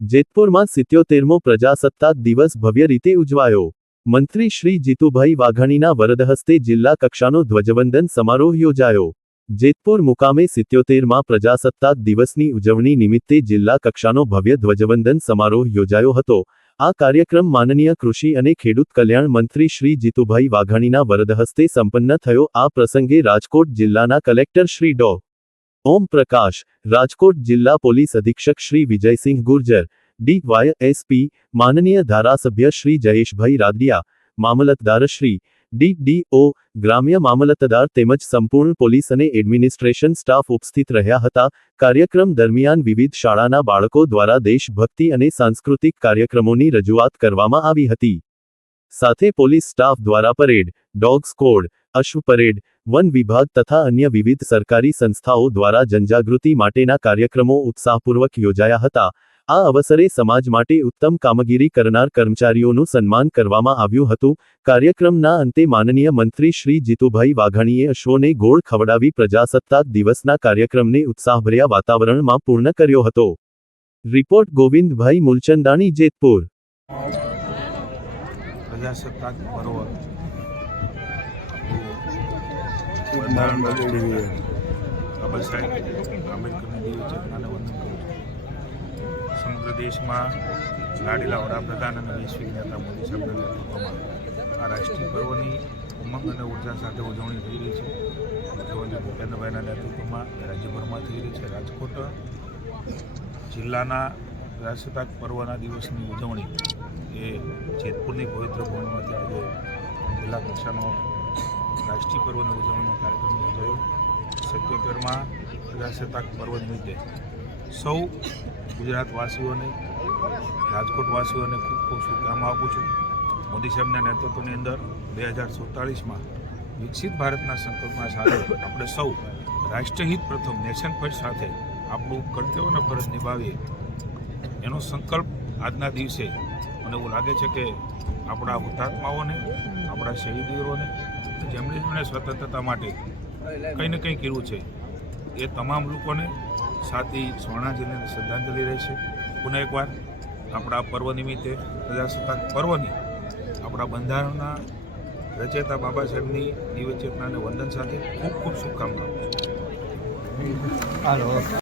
જેતપુરમાં સિત્યોતેરમો પ્રજાસત્તાક દિવસ ભવ્ય રીતે ઉજવાયો. મંત્રી શ્રી જીતુભાઈ વાઘાણીના વરદહસ્તે જિલ્લા કક્ષાનો ધ્વજવંદન સમારોહ યોજાયો. જેતપુર મુકામે સિત્યોતેરમાં પ્રજાસત્તાક દિવસની ઉજવણી નિમિત્તે જિલ્લા કક્ષાનો ભવ્ય ધ્વજવંદન સમારોહ યોજાયો હતો. આ કાર્યક્રમ માનનીય કૃષિ અને ખેડૂત કલ્યાણ મંત્રી શ્રી જીતુભાઈ વાઘાણીના વરદહસ્તે સંપન્ન થયો. આ પ્રસંગે રાજકોટ જિલ્લાના કલેક્ટર શ્રી ડો. ઓમ પ્રકાશ રાજકોટ જિલ્લા પોલીસ અધિક્ષક Shri Vijaysinh Gurjar D Y SP માનનીય ધારાસભ્ય શ્રી જયેશભાઈ રાદડિયા, મામલતદાર શ્રી ડી ડી ઓ ગ્રામ્ય મામલતદાર તેમજ સંપૂર્ણ પોલીસ અને એડમિનિસ્ટ્રેશન સ્ટાફ ઉપસ્થિત રહ્યા હતા. કાર્યક્રમ દરમિયાન વિવિધ શાળાના બાળકો દ્વારા દેશભક્તિ અને સાંસ્કૃતિક કાર્યક્રમોની રજૂઆત કરવામાં આવી હતી. સાથે પોલીસ સ્ટાફ દ્વારા પરેડ ડોગ સ્કોડ અશ્વ પરેડ, વન વિભાગ તથા અન્ય વિવિધ સરકારી સંસ્થાઓ દ્વારા જનજાગૃતિ માટેના કાર્યક્રમો ઉત્સાહપૂર્વક યોજાયા હતા. આ અવસરે સમાજ માટે ઉત્તમ કામગીરી કરનાર કર્મચારીઓનું સન્માન કરવામાં આવ્યું હતું. કાર્યક્રમના અંતે માનનીય મંત્રી શ્રી જીતુભાઈ વાઘાણીએ અશ્વોને ગોળ ખવડાવી પ્રજાસત્તાક દિવસના કાર્યક્રમને ઉત્સાહભર્યા વાતાવરણમાં પૂર્ણ કર્યો હતો. રિપોર્ટ ગોવિંદભાઈ મુલચંદાણી જેતપુર. પ્રજાસત્તાક પર્વ. બંધારણ રાષ્ટ્રીય બાબા સાહેબ, આંબેડકરની દેવી ચેતનાને વંદન કરું છું. સમગ્ર દેશમાં લાડીલા વડાપ્રધાન અને વૈશ્વિક નેતા મોદી સાહેબના નેતૃત્વમાં આ રાષ્ટ્રીય પર્વની ઉમંગ અને ઊર્જા સાથે ઉજવણી થઈ રહી છે. મુખ્યમંત્રી ભૂપેન્દ્રભાઈના નેતૃત્વમાં રાજ્યભરમાં થઈ રહી છે રાજકોટ. જિલ્લાના પ્રજાસત્તાક પર્વના દિવસની ઉજવણી એ જેતપુરની પવિત્ર ભૂમિમાંથી આજે જિલ્લા કક્ષાનો રાષ્ટ્રીય પર્વનો ઉજવણીનો કાર્યક્રમ યોજાયો. સત્યોતેરમાં પ્રજાસત્તાક પર્વ નિમિત્તે સૌ ગુજરાતવાસીઓને, રાજકોટવાસીઓને ખૂબ ખૂબ શુભકામના આપું છું. મોદી સાહેબના નેતૃત્વની અંદર બે હજાર સુડતાલીસમાં વિકસિત ભારતના સંકલ્પના સાથે આપણે સૌ રાષ્ટ્રહિત પ્રથમ નેશન ફર્સ્ટ સાથે આપણું કર્તવ્યને ફરજ નિભાવીએ. એનો સંકલ્પ આજના દિવસે મને એવું લાગે છે કે આપણા હુતાત્માઓને, આપણા શહીદીઓને જેમણે સ્વતંત્રતા માટે કંઈ ને કંઈ કર્યું છે. એ તમામ લોકોને સાથી સ્વર્ણાજીને શ્રદ્ધાંજલિ રહેશે પુનઃ એકવાર આપણા પર્વ નિમિત્તે પ્રજાસત્તાક પર્વની આપણા બંધારણના રચયતા બાબા સાહેબની દિવ્ય ચેતનાને વંદન સાથે ખૂબ ખૂબ શુભકામનાઓ